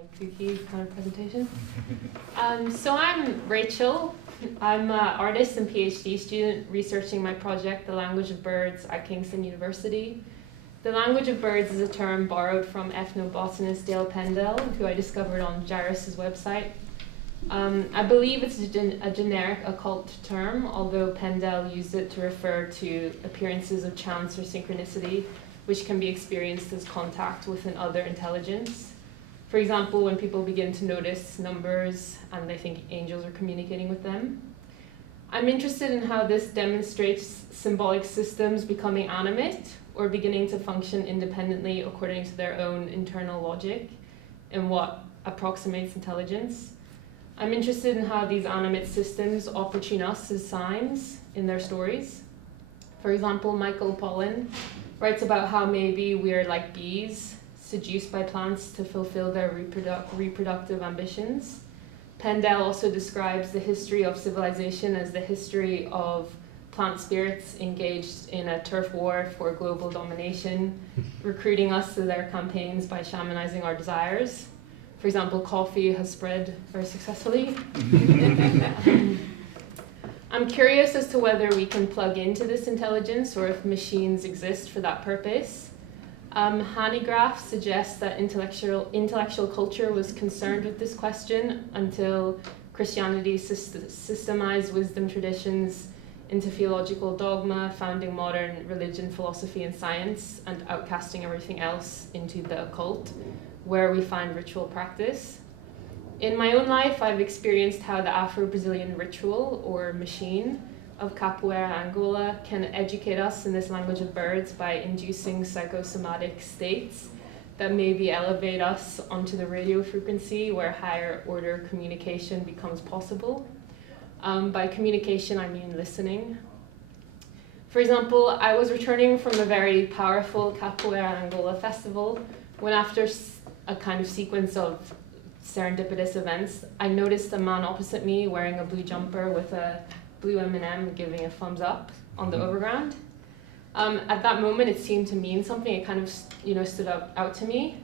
like kooky kind of presentation. So I'm Rachel. I'm an artist and PhD student researching my project, The Language of Birds, at Kingston University. The language of birds is a term borrowed from ethnobotanist Dale Pendell, who I discovered on Gyrus's website. I believe it's a generic occult term, although Pendell used it to refer to appearances of chance or synchronicity, which can be experienced as contact with an other intelligence. For example, when people begin to notice numbers and they think angels are communicating with them. I'm interested in how this demonstrates symbolic systems becoming animate or beginning to function independently according to their own internal logic and what approximates intelligence. I'm interested in how these animate systems opportune us as signs in their stories. For example, Michael Pollan writes about how maybe we're like bees, seduced by plants to fulfill their reproductive ambitions. Pendell also describes the history of civilization as the history of plant spirits engaged in a turf war for global domination, recruiting us to their campaigns by shamanizing our desires. For example, coffee has spread very successfully. I'm curious as to whether we can plug into this intelligence or if machines exist for that purpose. Hanegraaff suggests that intellectual culture was concerned with this question until Christianity systemized wisdom traditions into theological dogma, founding modern religion, philosophy, and science, and outcasting everything else into the occult, where we find ritual practice. In my own life, I've experienced how the Afro-Brazilian ritual, or machine, of Capoeira Angola can educate us in this language of birds by inducing psychosomatic states that maybe elevate us onto the radio frequency where higher order communication becomes possible. By communication, I mean listening. For example, I was returning from a very powerful Capoeira Angola festival when, after a kind of sequence of serendipitous events, I noticed a man opposite me wearing a blue jumper with a blue M&M giving a thumbs up on the overground. At that moment, it seemed to mean something. It kind of, stood out to me.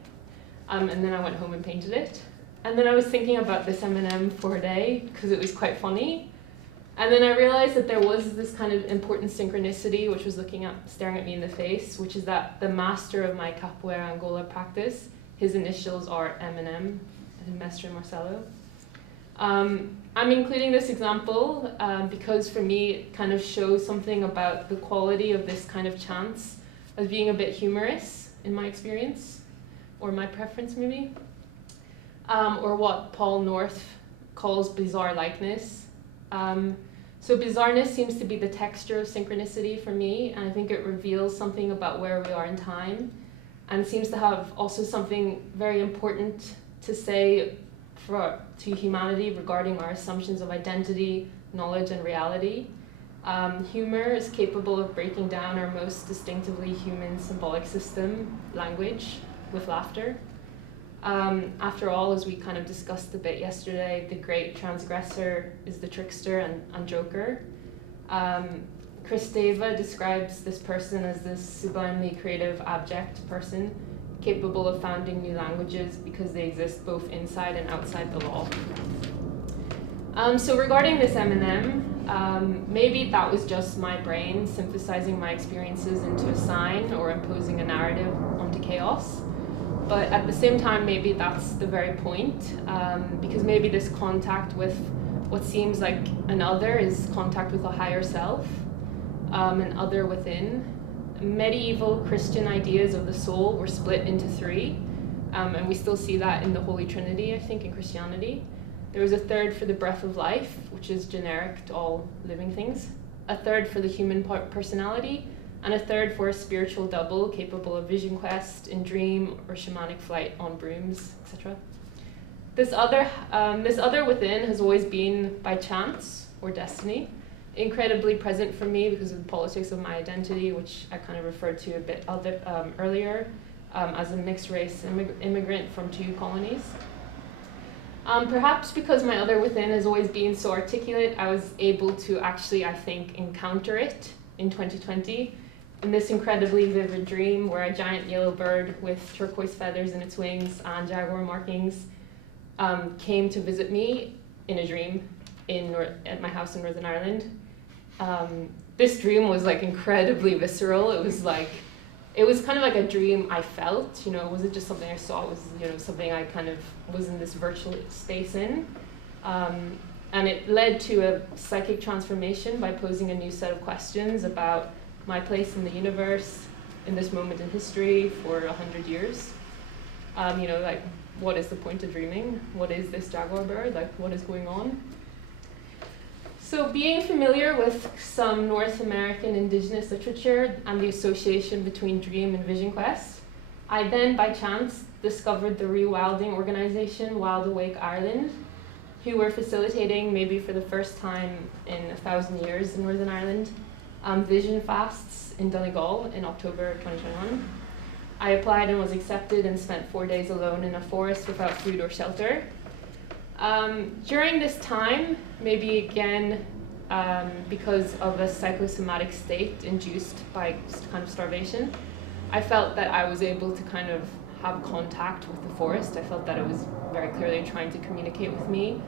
And then I went home and painted it. And then I was thinking about this M&M for a day because it was quite funny. And then I realized that there was this kind of important synchronicity, which was staring at me in the face, which is that the master of my Capoeira Angola practice, his initials are M&M, Mestre Marcelo. I'm including this example because for me it kind of shows something about the quality of this kind of chance as being a bit humorous in my experience, or my preference maybe, or what Paul North calls bizarre likeness. So bizarreness seems to be the texture of synchronicity for me, and I think it reveals something about where we are in time, and seems to have also something very important to say to humanity regarding our assumptions of identity, knowledge, and reality. Humor is capable of breaking down our most distinctively human symbolic system, language, with laughter. After all, as we kind of discussed a bit yesterday, the great transgressor is the trickster and joker. Chris Deva describes this person as this sublimely creative, abject person, capable of founding new languages because they exist both inside and outside the law. So regarding this M&M, maybe that was just my brain synthesizing my experiences into a sign or imposing a narrative onto chaos. But at the same time, maybe that's the very point, because maybe this contact with what seems like an other is contact with a higher self, an other within. Medieval Christian ideas of the soul were split into three, and we still see that in the Holy Trinity, I think, in Christianity. There was a third for the breath of life, which is generic to all living things, a third for the human personality, and a third for a spiritual double capable of vision quest in dream or shamanic flight on brooms, etc. This other within has always been by chance or destiny, incredibly present for me because of the politics of my identity, which I kind of referred to a bit earlier, as a mixed race immigrant from two colonies. Perhaps because my other within has always been so articulate, I was able to actually, I think, encounter it in 2020 in this incredibly vivid dream where a giant yellow bird with turquoise feathers in its wings and jaguar markings came to visit me in a dream at my house in Northern Ireland. This dream was like incredibly visceral. It was kind of like a dream I felt, you know, it wasn't just something I saw, it was, you know, something I kind of was in this virtual space in. And it led to a psychic transformation by posing a new set of questions about my place in the universe, in this moment in history for 100 years. You know, like, what is the point of dreaming? What is this jaguar bird? Like, what is going on? So being familiar with some North American indigenous literature and the association between dream and vision quest, I then, by chance, discovered the rewilding organization Wild Awake Ireland, who were facilitating, maybe for the first time in 1,000 years in Northern Ireland, vision fasts in Donegal in October 2021. I applied and was accepted and spent 4 days alone in a forest without food or shelter. During this time, maybe again because of a psychosomatic state induced by kind of starvation, I felt that I was able to kind of have contact with the forest. I felt that it was very clearly trying to communicate with me.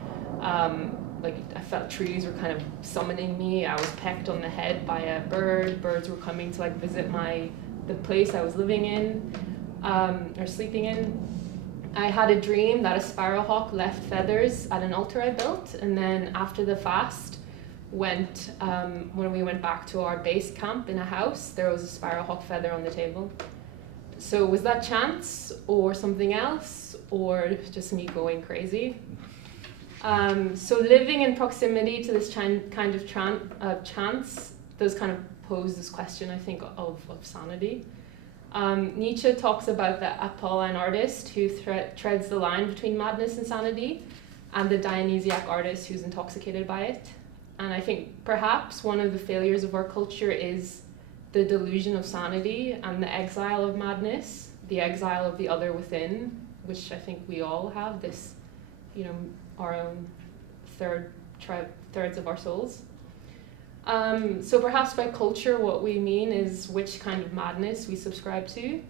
Like, I felt trees were kind of summoning me. I was pecked on the head by a bird. Birds were coming to like visit the place I was living in or sleeping in. I had a dream that a sparrowhawk left feathers at an altar I built, and then after the fast when we went back to our base camp in a house, there was a sparrowhawk feather on the table. So was that chance or something else, or just me going crazy? So living in proximity to this kind of chance does kind of pose this question, I think, of sanity. Nietzsche talks about the Apolline artist who treads the line between madness and sanity, and the Dionysiac artist who's intoxicated by it. And I think perhaps one of the failures of our culture is the delusion of sanity and the exile of madness, the exile of the other within, which I think we all have, this, you know, our own thirds of our souls. So perhaps by culture, what we mean is which kind of madness we subscribe to.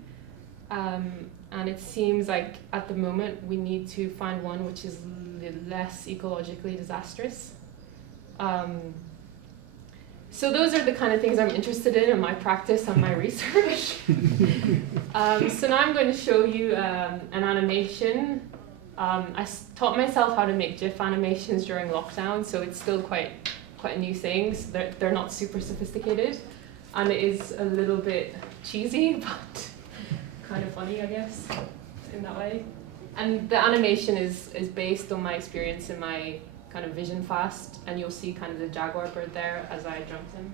And it seems like at the moment we need to find one which is less ecologically disastrous. So those are the kind of things I'm interested in my practice and my research. So now I'm going to show you an animation. I taught myself how to make GIF animations during lockdown, so it's still quite new things. They're not super sophisticated, and it is a little bit cheesy, but kind of funny, I guess, in that way. And the animation is based on my experience in my kind of vision fast, and you'll see kind of the jaguar bird there as I jumped in.